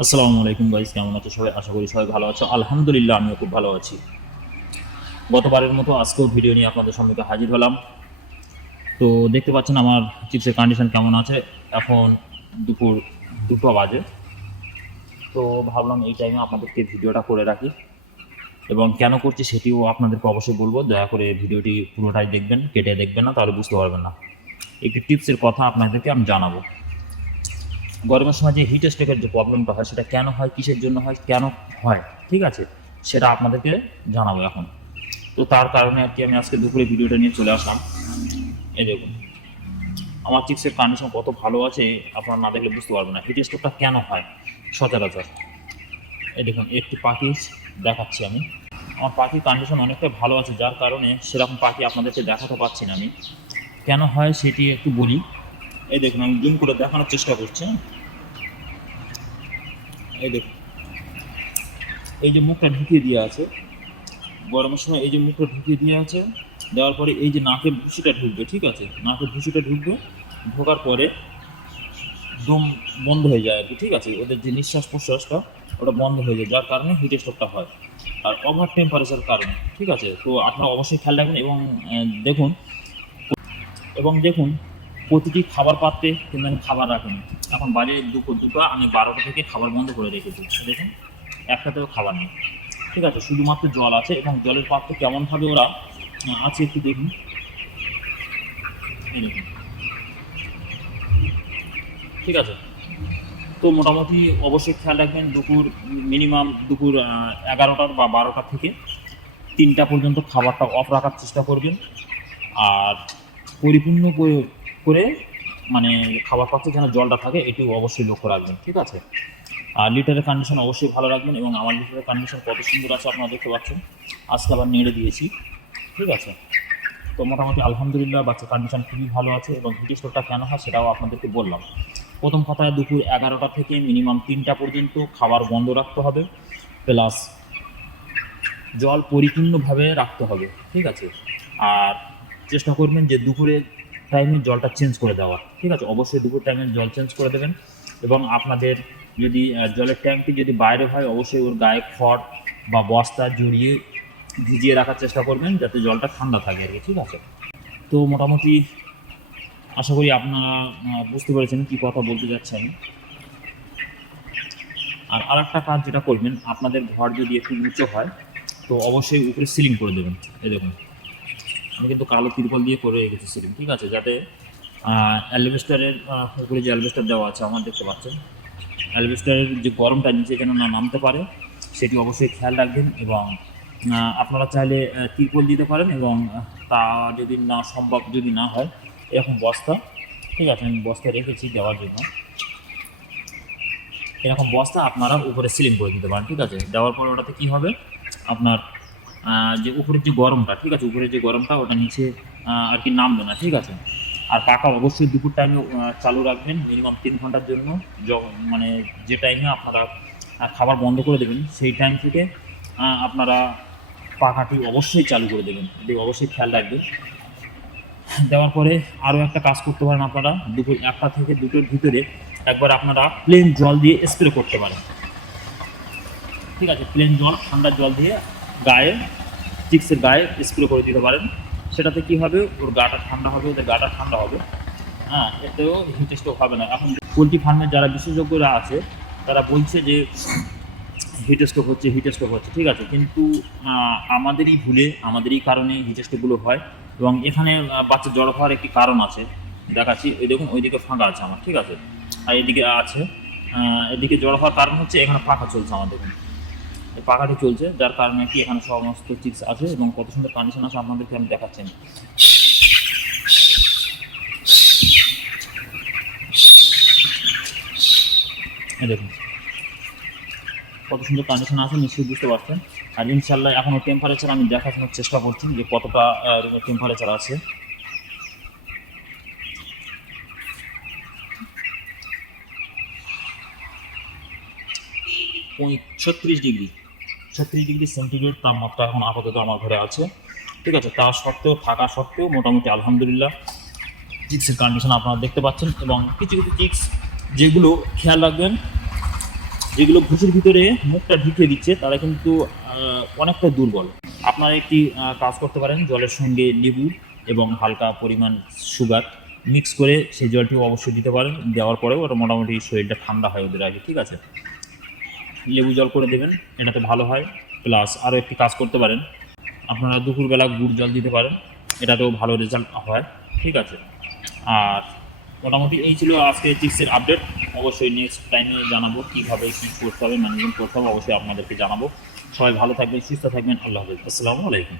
আসসালামু আলাইকুম গাইস, কেমন আছো সবাই? আশা করি সবাই ভালো আছো। আলহামদুলিল্লাহ, আমিও খুব ভালো আছি। গতবারের মতো আজকেও ভিডিও নিয়ে আপনাদের সম্মুখে হাজির হলাম। তো দেখতে পাচ্ছেন আমার চিপসের কন্ডিশন কেমন আছে। এখন দুপুর 2টো বাজে। তো ভাবলাম এই টাইমে আপনাদেরকে ভিডিওটা করে রাখি, এবং কেন করছি সেটিও আপনাদেরকে অবশ্যই বলবো। দয়া করে ভিডিওটি পুরোটাই দেখবেন, কেটে দেখবেন না, তাহলে বুঝতে পারবেন না। একটি টিপসের কথা আপনাদেরকে আমি জানাবো। গরমের সময় যে হিট স্ট্রোকের যে প্রবলেমটা হয়, সেটা কেন হয়, কিসের জন্য হয়, কেন হয়, ঠিক আছে, সেটা আপনাদেরকে জানাবো এখন। তো তার কারণে আর কি আমি আজকে দুপুরে ভিডিওটা নিয়ে চলে আসলাম। এই দেখুন আমার চিপসের কন্ডিশন কত ভালো আছে, আপনারা না দেখলে বুঝতে পারবেন না হিট স্ট্রোকটা কেন হয় সচরাচর। এই দেখুন একটি পাখি দেখাচ্ছি আমি। আমার পাখির কন্ডিশন অনেকটা ভালো আছে, যার কারণে সেরকম পাখি আপনাদেরকে দেখাতে পারছি না আমি। কেন হয় সেটি একটু বলি। এই দেখুন আমি জুম করে দেখানোর চেষ্টা করছি। এই দেখুন এই যে মুখটা ঢুকিয়ে দিয়ে আছে, গরমের সময় এই যে মুখটা ঢুকিয়ে দিয়ে আছে, দেওয়ার পরে এই যে নাকের ভুসিটা ঢুকবে, ঠিক আছে, নাকের ভুসিটা ঢুকবে, ঢোকার পরে দম বন্ধ হয়ে যায় আর কি, ঠিক আছে, ওদের যে নিঃশ্বাস প্রশ্বাসটা ওটা বন্ধ হয়ে যায়, যার কারণে হিট স্ট্রোকটা হয়। আর ওভার টেম্পারেচার কারণে, ঠিক আছে। তো আপনারা অবশ্যই খেয়াল রাখবেন দেখুন দেখুন প্রতিটি খাবার পাত্রে কিন্তু আমি খাবার রাখিনি। এখন বাজে দুপুর 2টা, আমি 12টা থেকে খাবার বন্ধ করে রেখেছি। দেখুন একটাতেও খাবার নেই, ঠিক আছে, শুধুমাত্র জল আছে। এবং জলের পাত্র কেমনভাবে ওরা আছে একটু দেখুন। এই দেখুন, ঠিক আছে। তো মোটামুটি অবশ্যই খেয়াল রাখবেন, মিনিমাম দুপুর 11টার বা 12টা থেকে 3টা পর্যন্ত খাবারটা অফ রাখার চেষ্টা করবেন। আর পরিপূর্ণ করে মানে খাবার পাত্রে যেন জলটা থাকে, এটিও অবশ্যই লক্ষ্য রাখবেন, ঠিক আছে। আর লিটারের কন্ডিশন অবশ্যই ভালো রাখবেন। এবং আমার লিটারের কন্ডিশন কত সুন্দর আছে আপনারা দেখতে পাচ্ছেন। আজকে আবার নেড়ে দিয়েছি, ঠিক আছে। তো মোটামুটি আলহামদুলিল্লাহ বাচ্চার কন্ডিশন খুবই ভালো আছে। এবং হিট স্ট্রোকটা কেন হয় সেটাও আপনাদেরকে বললাম। প্রথম কথা, দুপুর 11টা থেকে মিনিমাম 3টা পর্যন্ত খাবার বন্ধ রাখতে হবে, প্লাস জল পরিপূর্ণভাবে রাখতে হবে, ঠিক আছে। আর চেষ্টা করবেন যে দুপুরের টাইমে জলটা চেঞ্জ করে দেওয়ার, ঠিক আছে। অবশ্যই দুপুর টাইমে জল চেঞ্জ করে দেবেন। এবং আপনাদের যদি জলের ট্যাঙ্কটি যদি বাইরে হয়, অবশ্যই ওর গায়ে খড় বা বস্তা জড়িয়ে ভিজিয়ে রাখার চেষ্টা করবেন, যাতে জলটা ঠান্ডা থাকে আর কি, ঠিক আছে। তো মোটামুটি আশা করি আপনারা বুঝতে পেরেছেন কী কথা বলতে যাচ্ছি আমি। আর আরেকটা কাজ যেটা করবেন, আপনাদের ঘর যদি একটু উঁচু হয়, তো অবশ্যই উপরে সিলিং করে দেবেন। এই দেখুন আমি কিন্তু কালো তিরপল দিয়ে করে রেখেছি সিলিং, ঠিক আছে, যাতে অ্যালবেস্টারের উপরে যে অ্যালবেস্টার দেওয়া আছে আমার দেখতে পাচ্ছেন, অ্যালবেস্টারের যে গরমটা নিচে যেন না নামতে পারে, সেটি অবশ্যই খেয়াল রাখবেন। এবং আপনারা চাইলে তিরপল দিতে পারেন। এবং তা যদি না সম্ভব যদি না হয়, এরকম বস্তা, ঠিক আছে, আমি বস্তা রেখেছি দেওয়ার জন্য, এরকম বস্তা আপনারা উপরে সিলিং করে দিতে পারেন, ঠিক আছে। দেওয়ার পর ওটাতে কী হবে, আপনার যে উপরের যে গরমটা, ঠিক আছে, উপরের যে গরমটা ওটা নিচে আর কি নামবে না, ঠিক আছে। আর পাখা অবশ্যই দুপুর টাইমে চালু রাখবেন মিনিমাম 3 ঘন্টার জন্য। মানে যে টাইমে আপনারা খাবার বন্ধ করে দেবেন, সেই টাইম থেকে আপনারা পাখাটি অবশ্যই চালু করে দেবেন, এটি অবশ্যই খেয়াল রাখবেন। দেওয়ার পরে আরও একটা কাজ করতে পারেন আপনারা, দুপুর 1টা থেকে 2টোর ভিতরে একবার আপনারা প্লেন জল দিয়ে স্প্রে করতে পারেন, ঠিক আছে। প্লেন জল, ঠান্ডা জল দিয়ে গায়ে, চিক্সের গায়ে স্প্রে করে দিতে পারেন। সেটাতে কী হবে, ওর গাটা ঠান্ডা হবে, ওদের গাটা ঠান্ডা হবে, হ্যাঁ, এতেও হিট স্ট্রোক হবে না। এখন পোলট্রি ফার্মের যারা বিশেষজ্ঞরা আছে, তারা বলছে যে হিট স্ট্রোক হচ্ছে, হিট স্ট্রোক হচ্ছে, ঠিক আছে। কিন্তু আমাদেরই ভুলে, আমাদেরই কারণে হিট স্ট্রোকগুলো হয়। এবং এখানে বাচ্চা জড়ো হওয়ার একটি কারণ আছে, দেখাচ্ছি। ওই দেখুন ওইদিকে ফাঁকা আছে আমার, ঠিক আছে, আর এদিকে আছে। এদিকে জড়ো হওয়ার কারণ হচ্ছে এখানে পাখা চলছে আমার, দেখুন এই পাখাটি চলছে, যার কারণে কি এখানে সমস্ত চিপস আছে। এবং কত সুন্দর কন্ডিশন আছে আপনাদেরকে আমি দেখাচ্ছি। এই দেখুন কত সুন্দর কন্ডিশন আছে, নিশ্চয়ই বুঝতে পারছেন। আর ইনশাল্লাহ এখনও টেম্পারেচার আমি দেখাশোনার চেষ্টা করছি যে কতটা টেম্পারেচার আছে। 36 ডিগ্রি, 36 ডিগ্রি সেন্টিগ্রেড তাপমাত্রা এখন আপাতত আমার ঘরে আছে, ঠিক আছে। তা সত্ত্বেও, থাকা সত্ত্বেও মোটামুটি আলহামদুলিল্লাহ চিক্সের কন্ডিশন আপনারা দেখতে পাচ্ছেন। এবং কিছু কিছু চিক্স যেগুলো খেয়াল রাখবেন, যেগুলো ভুসির ভিতরে মুখটা ঢুকিয়ে দিচ্ছে তারা কিন্তু অনেকটা দুর্বল। আপনারা একটি কাজ করতে পারেন, জলের সঙ্গে লেবু এবং হালকা পরিমাণ সুগার মিক্স করে সেই জলটিও অবশ্যই দিতে পারেন। দেওয়ার পরেও ওটা মোটামুটি শরীরটা ঠান্ডা হয় ওদের আগে, ঠিক আছে। লেবু জল করে দেবেন, এটাতে ভালো হয়। প্লাস আরও একটি কাজ করতে পারেন, আপনারা দুপুরবেলা গুড় জল দিতে পারেন, এটাতেও ভালো রেজাল্ট হয়, ঠিক আছে। আর মোটামুটি এই ছিল আজকে টিপসের আপডেট। অবশ্যই নেক্সট টাইমে জানাবো কীভাবে কী করতে হবে, ম্যানেজমেন্ট করতে হবে, অবশ্যই আপনাদেরকে জানাবো। সবাই ভালো থাকবেন, সুস্থ থাকবেন। আল্লাহ হাফেজ, আসসালামু আলাইকুম।